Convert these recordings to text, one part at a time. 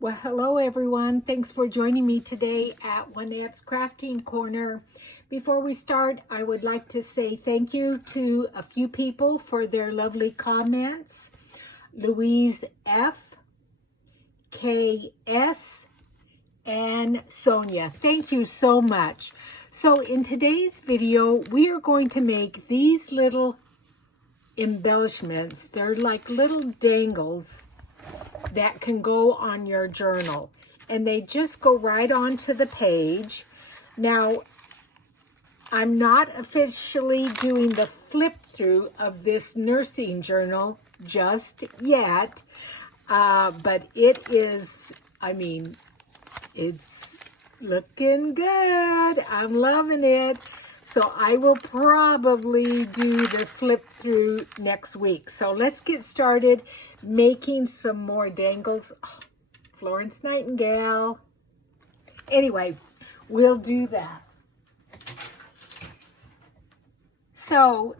Well, hello everyone. Thanks for joining me today at Juanette's Crafting Corner. Before we start, I would like to say thank you to a few people for their lovely comments. Louise F, KS, and Sonia. Thank you so much. So in today's video, we are going to make these little embellishments. They're like little dangles that can go on your journal, and they just go right onto the page. Now, I'm not officially doing the flip through of this nursing journal just yet, but it is, it's looking good. I'm loving it. So I will probably do the flip through next week. So let's get started making some more dangles. Oh, Florence Nightingale. Anyway, we'll do that. So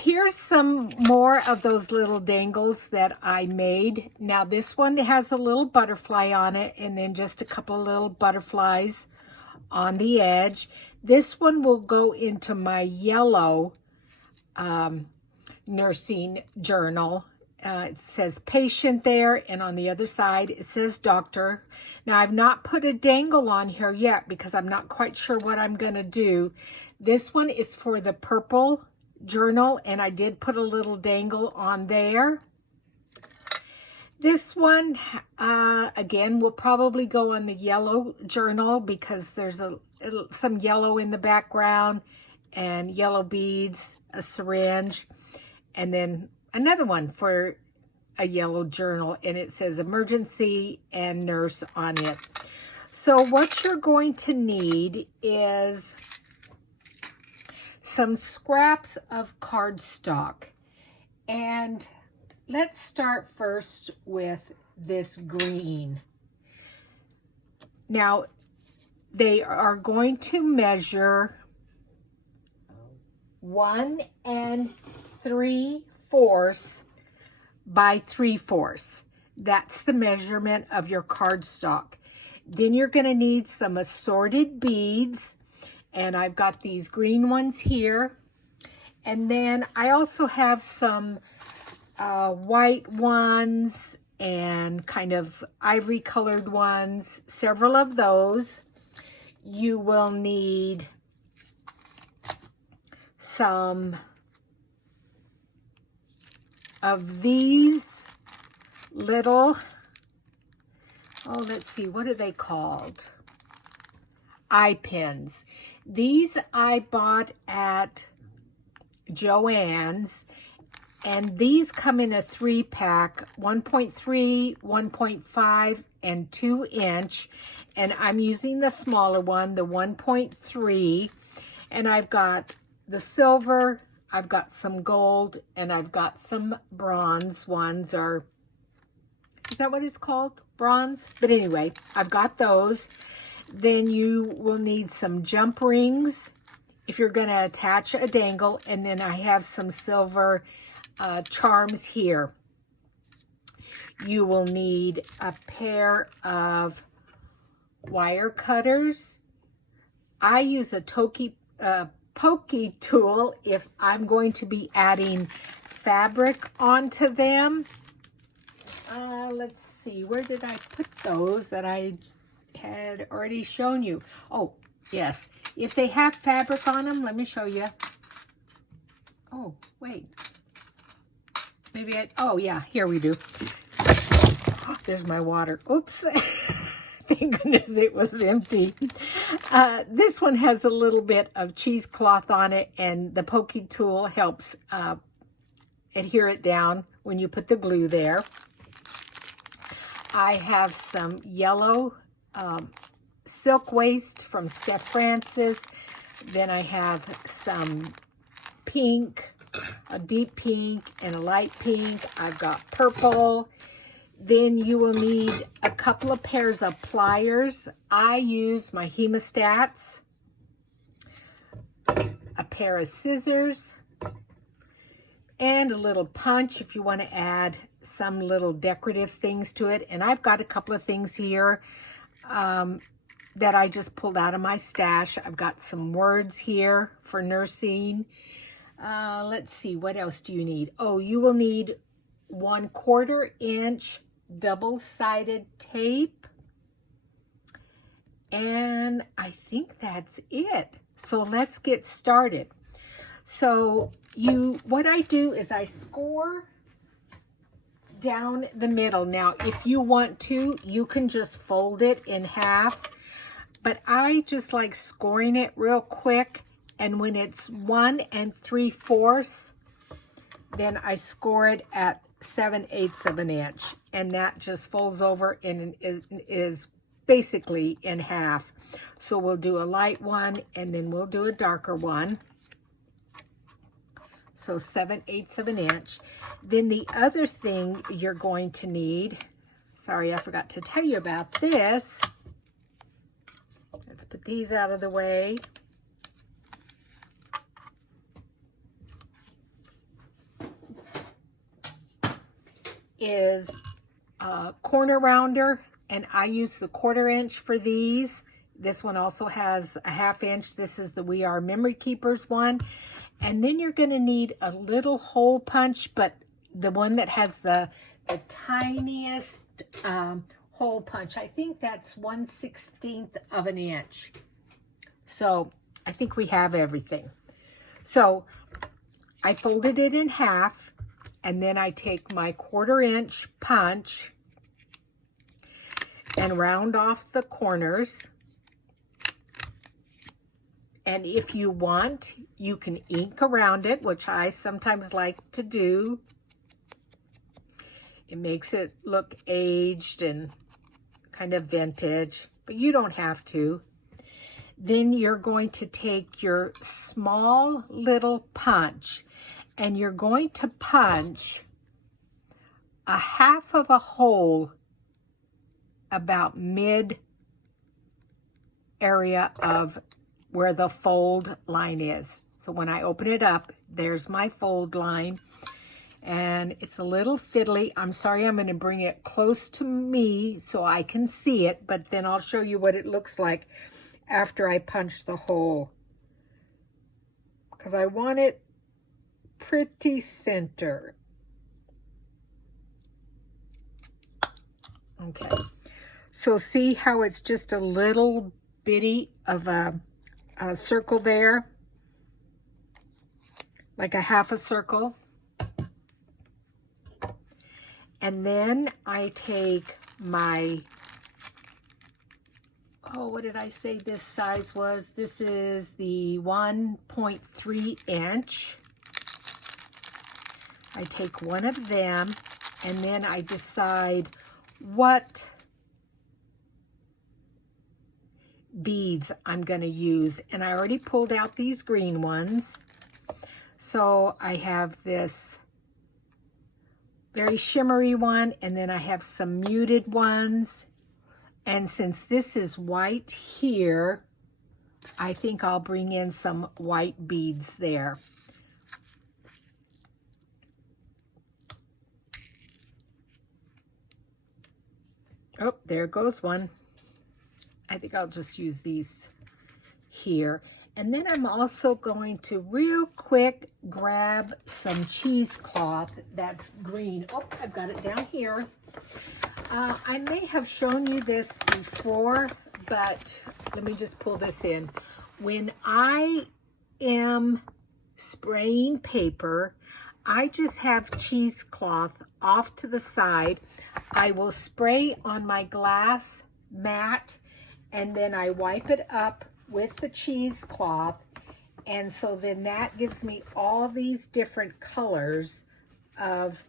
here's some more of those little dangles that I made. Now this one has a little butterfly on it and then just a couple little butterflies on the edge. This one will go into my yellow nursing journal. It says patient there, and on the other side it says doctor. Now I've not put a dangle on here yet because I'm not quite sure what I'm going to do. This one is for the purple journal, and I did put a little dangle on there. This one, again, will probably go on the yellow journal because there's some yellow in the background and yellow beads, a syringe, and then another one for a yellow journal, and it says emergency and nurse on it. So what you're going to need is some scraps of cardstock, and let's start first with this green. Now, they are going to measure 1 3/4 by 3/4. That's the measurement of your cardstock. Then you're going to need some assorted beads, and I've got these green ones here. And then I also have some white ones and kind of ivory colored ones, several of those. You will need some of these little, let's see, what are they called? Eye pins. These I bought at Joann's, and these come in a 3-pack, 1.3, 1.5, and 2-inch. And I'm using the smaller one, the 1.3. And I've got the silver, I've got some gold, and I've got some bronze ones. Or is that what it's called? Bronze? But anyway, I've got those. Then you will need some jump rings if you're going to attach a dangle. And then I have some silver charms here. You will need a pair of wire cutters. I use a pokey tool if I'm going to be adding fabric onto them. Let's see, where did I put those that I had already shown you? Oh, yes. If they have fabric on them, let me show you. Oh, wait. Maybe oh yeah, here we do. Oh, there's my water. Oops. Thank goodness it was empty. This one has a little bit of cheesecloth on it, and the pokey tool helps adhere it down when you put the glue there. I have some yellow silk waist from Steph Francis. Then I have some pink, a deep pink, and a light pink. I've got purple. Then you will need a couple of pairs of pliers. I use my hemostats, a pair of scissors, and a little punch if you want to add some little decorative things to it. And I've got a couple of things here that I just pulled out of my stash. I've got some words here for nursing. Let's see, what else do you need? Oh, you will need 1/4 inch double-sided tape. And I think that's it. So let's get started. So what I do is I score down the middle. Now, if you want to, you can just fold it in half, but I just like scoring it real quick. And when it's 1 3/4, then I score it at 7/8 of an inch, and that just folds over and is basically in half. So we'll do a light one, and then we'll do a darker one. So 7/8 of an inch. Then the other thing you're going to need, sorry, I forgot to tell you about this. Let's put these out of the way. Is a corner rounder, and I use the 1/4 inch for these. This one also has a 1/2 inch. This is the We Are Memory Keepers one. And then you're going to need a little hole punch, but the one that has the tiniest hole punch. I think that's 1/16 of an inch. So I think we have everything. So I folded it in half, and then I take my 1/4 inch punch and round off the corners. And if you want, you can ink around it, which I sometimes like to do. It makes it look aged and kind of vintage, but you don't have to. Then you're going to take your small little punch, and you're going to punch a 1/2 of a hole about mid area of where the fold line is. So when I open it up, there's my fold line, and it's a little fiddly. I'm sorry, I'm going to bring it close to me so I can see it, but then I'll show you what it looks like after I punch the hole, because I want it pretty center. Okay, so see how it's just a little bitty of a circle there, like a 1/2 a circle. And then I take my, oh, what did I say this size was? This is the 1.3 inch. I take one of them, and then I decide what beads I'm going to use. And I already pulled out these green ones. So I have this very shimmery one, and then I have some muted ones. And since this is white here, I think I'll bring in some white beads there. Oh, there goes one. I think I'll just use these here. And then I'm also going to real quick grab some cheesecloth that's green. Oh, I've got it down here. I may have shown you this before, but let me just pull this in. When I am spraying paper, I just have cheesecloth off to the side. I will spray on my glass mat, and then I wipe it up with the cheesecloth, and so then that gives me all these different colors of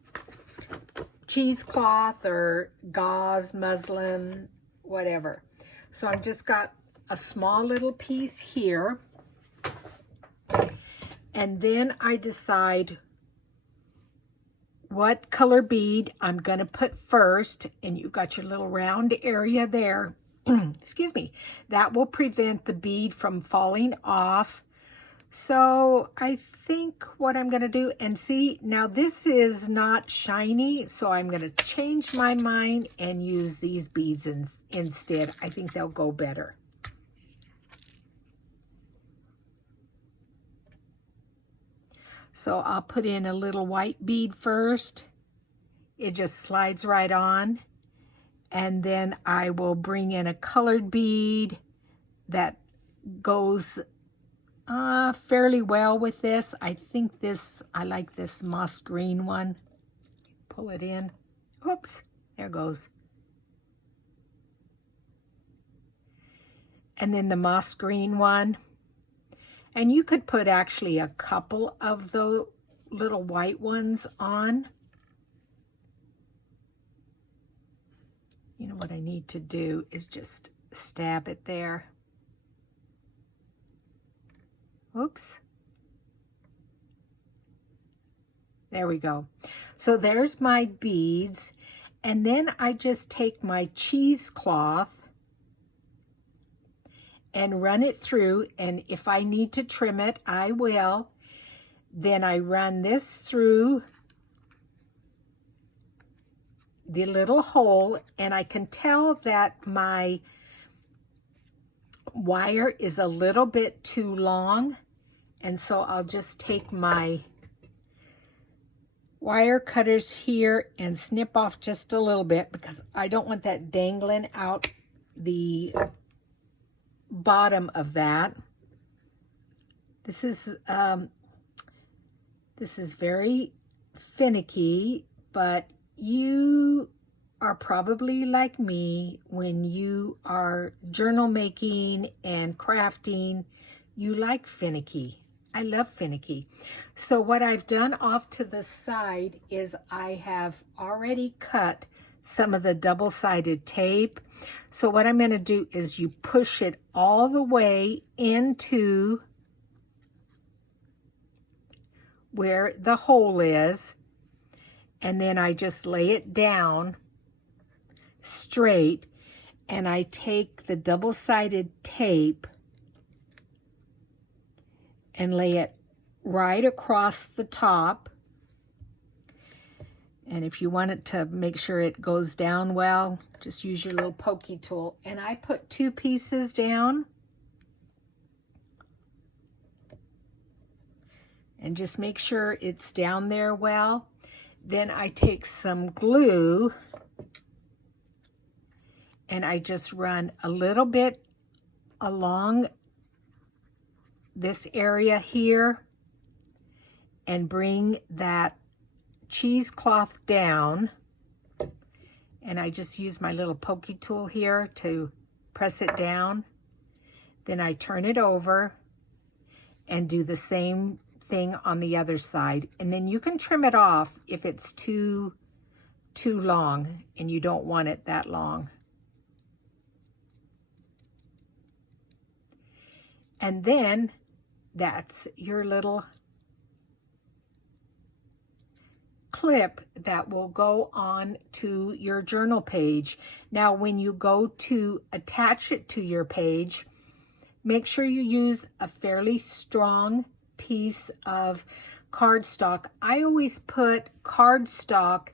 cheesecloth or gauze, muslin, whatever. So I've just got a small little piece here, and then I decide what color bead I'm going to put first, and you've got your little round area there. Excuse me. That will prevent the bead from falling off. So I think what I'm going to do, and see, now this is not shiny, so I'm going to change my mind and use these beads instead. I think they'll go better. So I'll put in a little white bead first. It just slides right on. And then I will bring in a colored bead that goes fairly well with this. I think this, I like this moss green one. Pull it in. Oops, there goes. And then the moss green one. And you could put actually a couple of the little white ones on. You know what I need to do is just stab it there. Oops. There we go. So there's my beads. And then I just take my cheesecloth and run it through. And if I need to trim it, I will. Then I run this through the little hole, and I can tell that my wire is a little bit too long. And so I'll just take my wire cutters here and snip off just a little bit, because I don't want that dangling out the bottom of that. This is very finicky, but you are probably like me when you are journal making and crafting. You like finicky. I love finicky. So what I've done off to the side is I have already cut some of the double-sided tape. So what I'm going to do is you push it all the way into where the hole is, and then I just lay it down straight, and I take the double-sided tape and lay it right across the top. And if you want it to make sure it goes down well, just use your little pokey tool. And I put 2 pieces down. And just make sure it's down there well. Then I take some glue and I just run a little bit along this area here and bring that cheesecloth down, and I just use my little pokey tool here to press it down. Then I turn it over and do the same thing on the other side, and then you can trim it off if it's too long and you don't want it that long. And then that's your little clip that will go on to your journal page. Now, when you go to attach it to your page, make sure you use a fairly strong piece of cardstock. I always put cardstock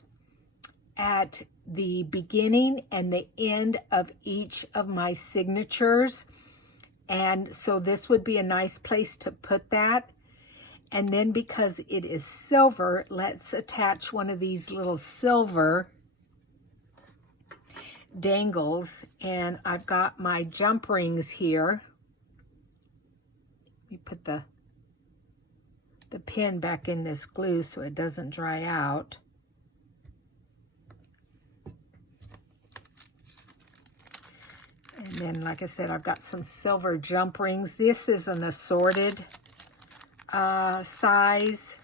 at the beginning and the end of each of my signatures. And so this would be a nice place to put that. And then because it is silver, let's attach one of these little silver dangles. And I've got my jump rings here. Let me put the pin back in this glue so it doesn't dry out. And then, like I said, I've got some silver jump rings. This is an assorted size.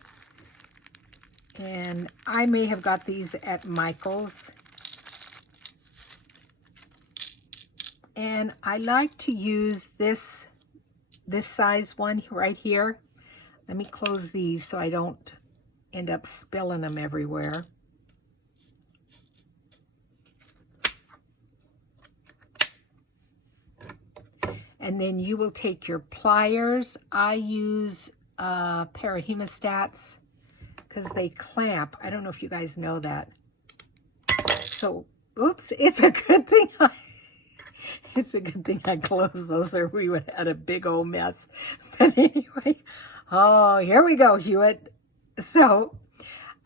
And I may have got these at Michael's. And I like to use this size one right here. Let me close these so I don't end up spilling them everywhere. And then you will take your pliers. I use a pair of hemostats because they clamp. I don't know if you guys know that. So, oops, it's a good thing I closed those or we would have had a big old mess. But anyway, oh, here we go, Hewitt. So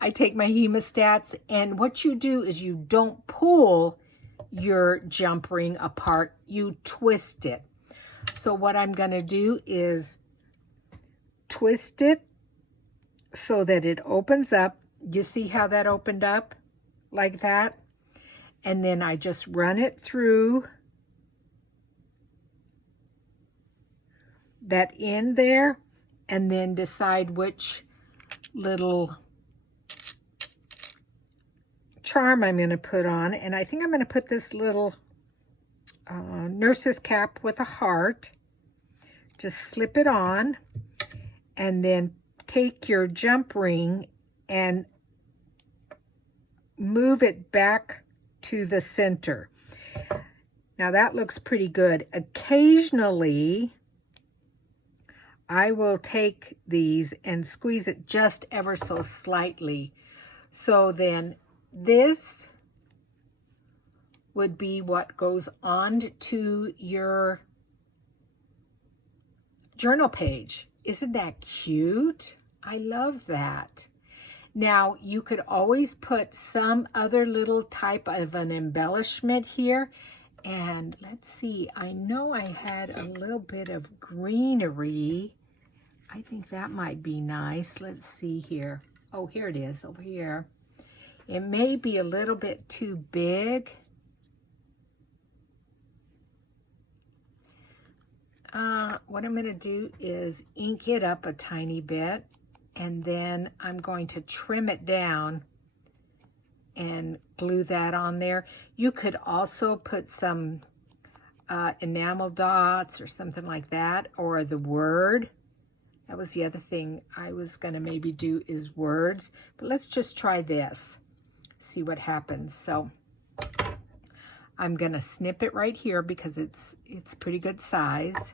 I take my hemostats, and what you do is you don't pull your jump ring apart, you twist it. So what I'm going to do is twist it so that it opens up. You see how that opened up? Like that. And then I just run it through that end there, and then decide which little charm I'm going to put on. And I think I'm going to put this little nurse's cap with a heart. Just slip it on, and then take your jump ring and move it back to the center. Now that looks pretty good. Occasionally, I will take these and squeeze it just ever so slightly. So then this would be what goes on to your journal page. Isn't that cute? I love that. Now, you could always put some other little type of an embellishment here. And let's see, I know I had a little bit of greenery. I think that might be nice. Let's see here. Oh, here it is, over here. It may be a little bit too big. What I'm going to do is ink it up a tiny bit, and then I'm going to trim it down and glue that on there. You could also put some enamel dots or something like that, or the word. That was the other thing I was going to maybe do, is words. But let's just try this, see what happens. So I'm going to snip it right here because it's pretty good size.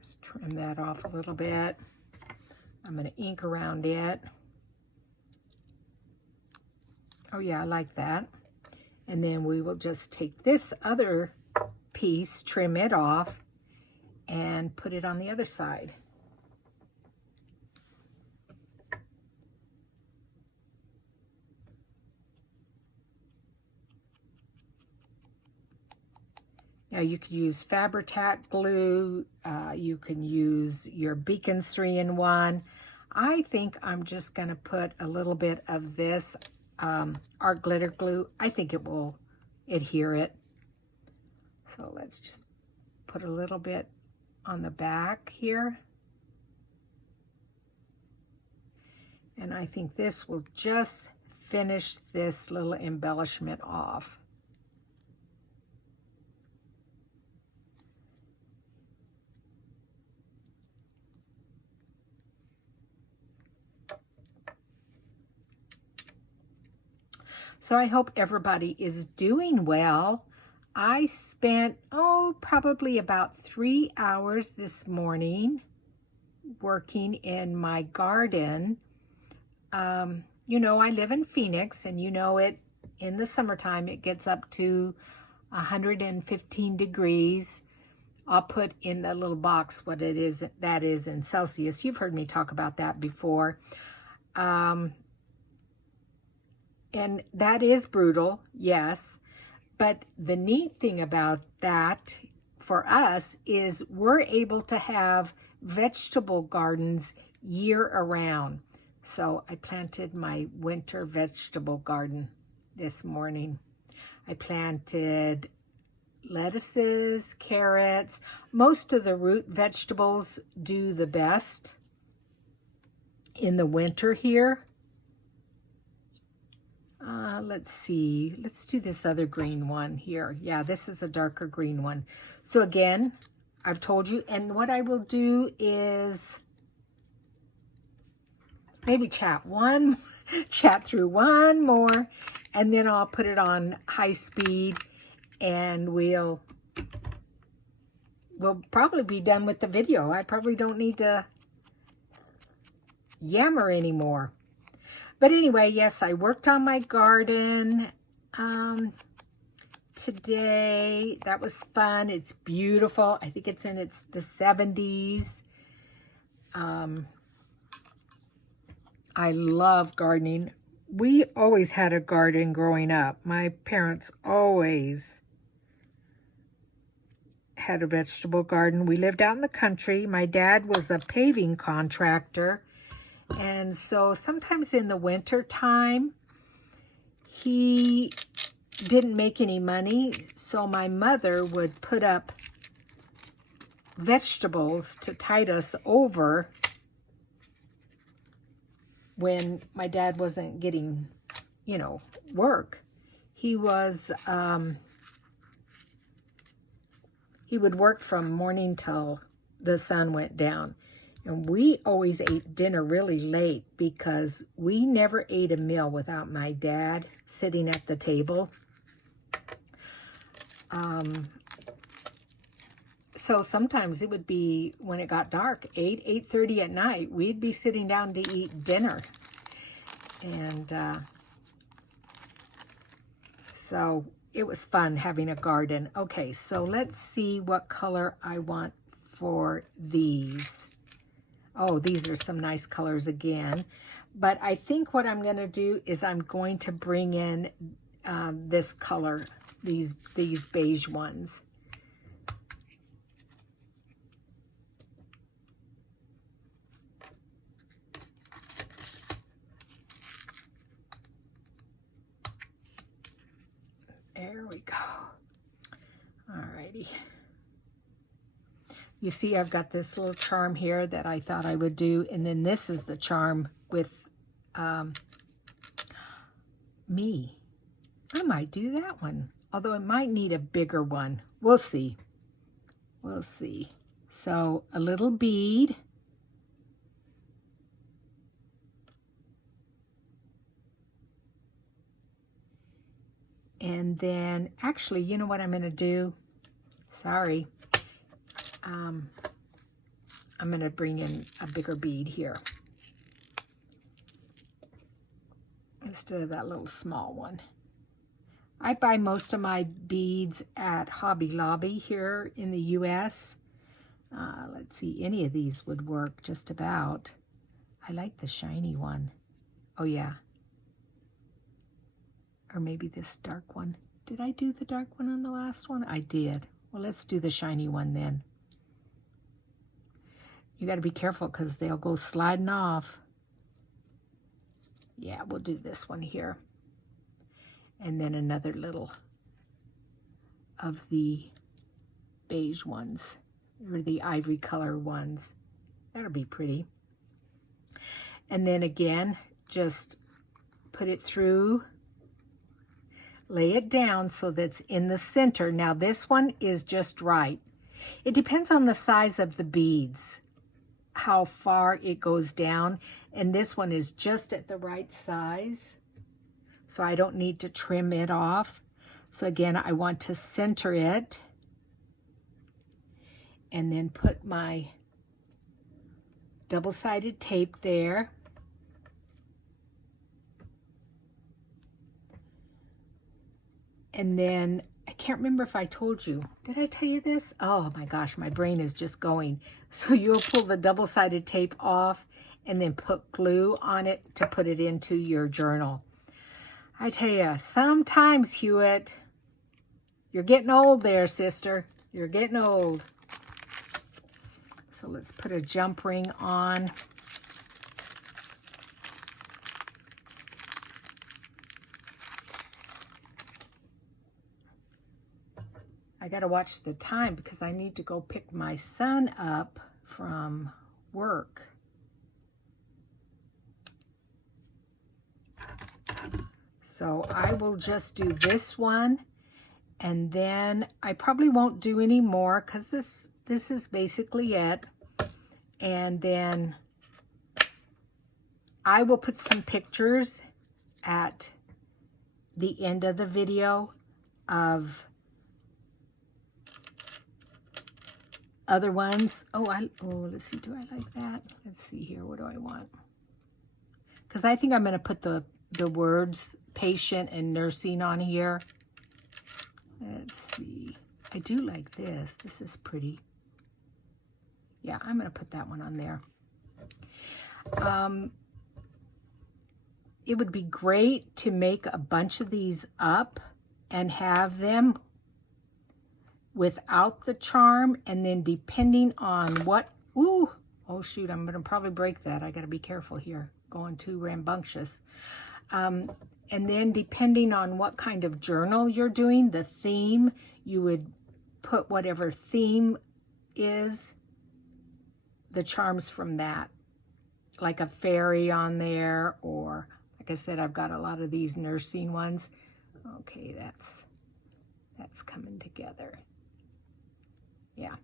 Just trim that off a little bit. I'm going to ink around it. Oh yeah, I like that. And then we will just take this other piece, trim it off, and put it on the other side. Now you could use Fabri-Tac glue, you can use your Beacons 3-in-1. I think I'm just going to put a little bit of this art glitter glue. I think it will adhere it. So let's just put a little bit on the back here. And I think this will just finish this little embellishment off. So I hope everybody is doing well. I spent, probably about 3 hours this morning working in my garden. You know, I live in Phoenix, and you know it, in the summertime, it gets up to 115 degrees. I'll put in a little box what it is, that is in Celsius. You've heard me talk about that before. And that is brutal, yes. But the neat thing about that for us is we're able to have vegetable gardens year around. So I planted my winter vegetable garden this morning. I planted lettuces, carrots. Most of the root vegetables do the best in the winter here. Let's see. Let's do this other green one here. Yeah, this is a darker green one. So again, I've told you, and what I will do is maybe chat through one more, and then I'll put it on high speed, and we'll probably be done with the video. I probably don't need to yammer anymore. But anyway, yes, I worked on my garden today. That was fun. It's beautiful. I think it's in the 70s. I love gardening. We always had a garden growing up. My parents always had a vegetable garden. We lived out in the country. My dad was a paving contractor. And so sometimes in the winter time, he didn't make any money. So my mother would put up vegetables to tide us over when my dad wasn't getting, work. He was, he would work from morning till the sun went down. And we always ate dinner really late because we never ate a meal without my dad sitting at the table. So sometimes it would be, when it got dark, 8:30 at night, we'd be sitting down to eat dinner. And so it was fun having a garden. Okay, so let's see what color I want for these. Oh, these are some nice colors again. But I think what I'm going to do is I'm going to bring in this color, these beige ones. There we go. Alrighty. You see, I've got this little charm here that I thought I would do. And then this is the charm with me. I might do that one. Although it might need a bigger one. We'll see. We'll see. So a little bead. And then, actually, you know what I'm going to do? Sorry. I'm going to bring in a bigger bead here instead of that little small one. I buy most of my beads at Hobby Lobby here in the U.S. Let's see, any of these would work just about. I like the shiny one. Oh, yeah. Or maybe this dark one. Did I do the dark one on the last one? I did. Well, let's do the shiny one then. You got to be careful because they'll go sliding off. Yeah, we'll do this one here. And then another little of the beige ones, or the ivory color ones. That'll be pretty. And then again, just put it through, lay it down so that's in the center. Now this one is just right. It depends on the size of the beads, how far it goes down, and this one is just at the right size, so I don't need to trim it off. So again, I want to center it and then put my double-sided tape there. And then I can't remember if I told you. Did I tell you this? Oh my gosh, my brain is just going. So you'll pull the double-sided tape off and then put glue on it to put it into your journal. I tell you, sometimes, Hewitt, you're getting old there, sister. You're getting old. So let's put a jump ring on. I got to watch the time because I need to go pick my son up from work. So I will just do this one, and then I probably won't do any more because this is basically it. And then I will put some pictures at the end of the video of other ones. Oh, let's see, do I like that? Let's see here, what do I want? Because I think I'm going to put the words patient and nursing on here. Let's see. I do like this. This is pretty. Yeah, I'm going to put that one on there. It would be great to make a bunch of these up and have them without the charm, and then depending on what, oh shoot, I'm going to probably break that. I got to be careful here, going too rambunctious. And then depending on what kind of journal you're doing, the theme, you would put whatever theme is, the charms from that, like a fairy on there, or like I said, I've got a lot of these nursing ones. Okay, that's coming together. Yeah.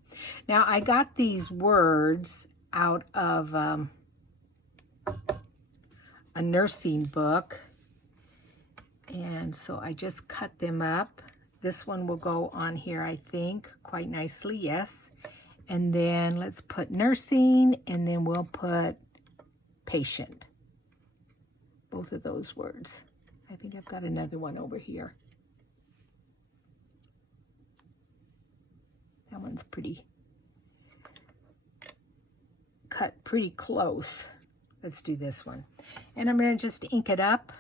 Now I got these words out of a nursing book, and so I just cut them up. This one will go on here, I think, quite nicely, yes. And then let's put nursing, and then we'll put patient. Both of those words. I think I've got another one over here. That one's pretty, cut pretty close. Let's do this one. And I'm going to just ink it up.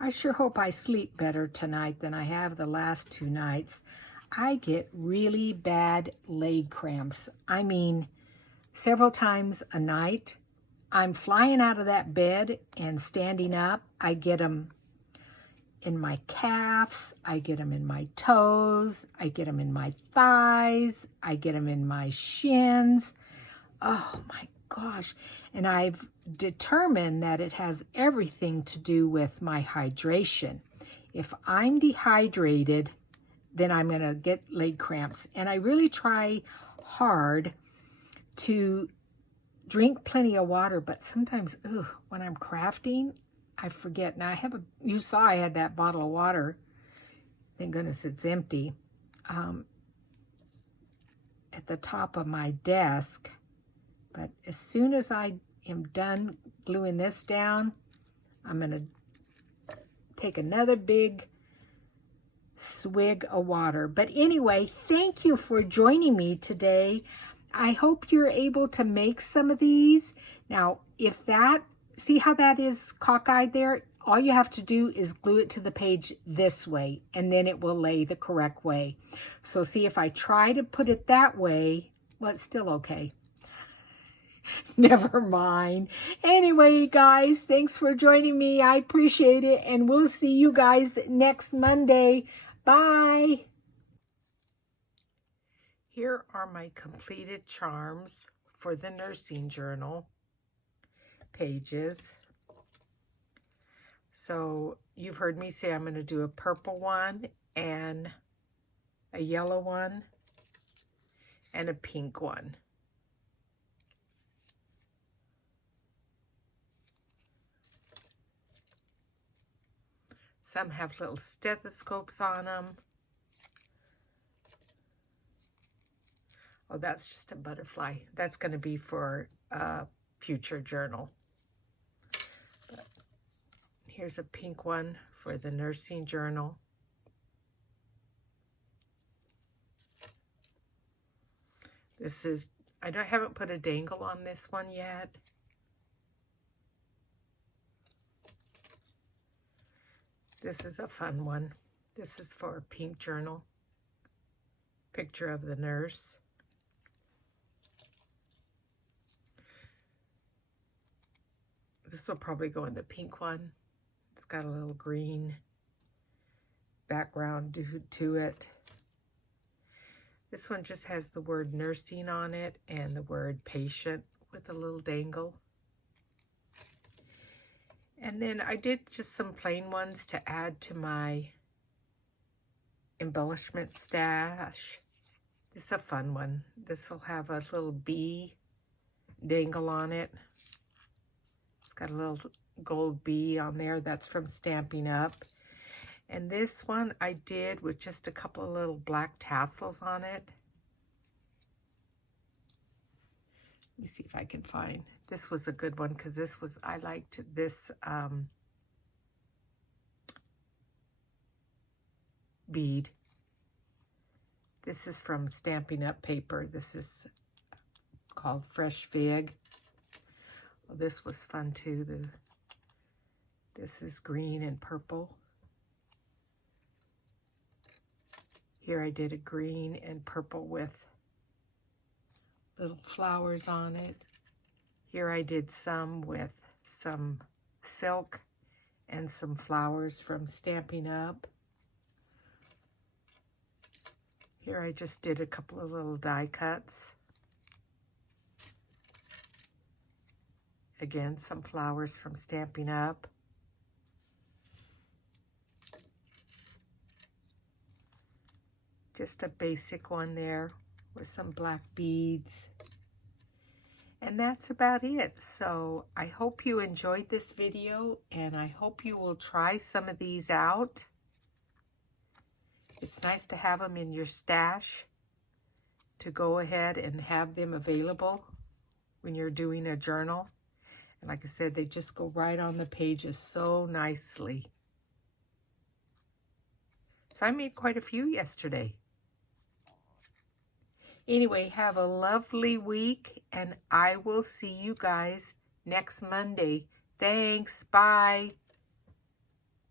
I sure hope I sleep better tonight than I have the last 2 nights. I get really bad leg cramps. I mean, several times a night. I'm flying out of that bed and standing up. I get them in my calves. I get them in my toes. I get them in my thighs. I get them in my shins. Oh my gosh. And I've determined that it has everything to do with my hydration. If I'm dehydrated, then I'm going to get leg cramps. And I really try hard to drink plenty of water, but sometimes, when I'm crafting, I forget. Now you saw I had that bottle of water. Thank goodness it's empty. At the top of my desk. But as soon as I am done gluing this down, I'm going to take another big swig of water. But anyway, thank you for joining me today. I hope you're able to make some of these. Now, see how that is cockeyed there? All you have to do is glue it to the page this way, and then it will lay the correct way. So see, if I try to put it that way, well, it's still okay. Never mind. Anyway, guys, thanks for joining me. I appreciate it, and we'll see you guys next Monday. Bye. Here are my completed charms for the nursing journal pages. So you've heard me say I'm going to do a purple one and a yellow one and a pink one. Some have little stethoscopes on them. Oh, that's just a butterfly. That's going to be for a future journal. But here's a pink one for the nursing journal. This is, I haven't put a dangle on this one yet. This is a fun one. This is for a pink journal. Picture of the nurse. This will probably go in the pink one. It's got a little green background to it. This one just has the word nursing on it and the word patient with a little dangle. And then I did just some plain ones to add to my embellishment stash. This is a fun one. This will have a little bee dangle on it. It's got a little gold bee on there. That's from Stampin' Up. And this one I did with just a couple of little black tassels on it. Let me see if I can find. This was a good one because this was, I liked this bead. This is from Stampin' Up paper. This is called Fresh Fig. Well, this was fun too. This is green and purple. Here I did a green and purple with little flowers on it. Here I did some with some silk and some flowers from Stampin' Up. Here I just did a couple of little die cuts. Again, some flowers from Stampin' Up. Just a basic one there with some black beads. And that's about it. So I hope you enjoyed this video, and I hope you will try some of these out. It's nice to have them in your stash to go ahead and have them available when you're doing a journal. And like I said, they just go right on the pages so nicely. So I made quite a few yesterday. Anyway, have a lovely week, and I will see you guys next Monday. Thanks. Bye.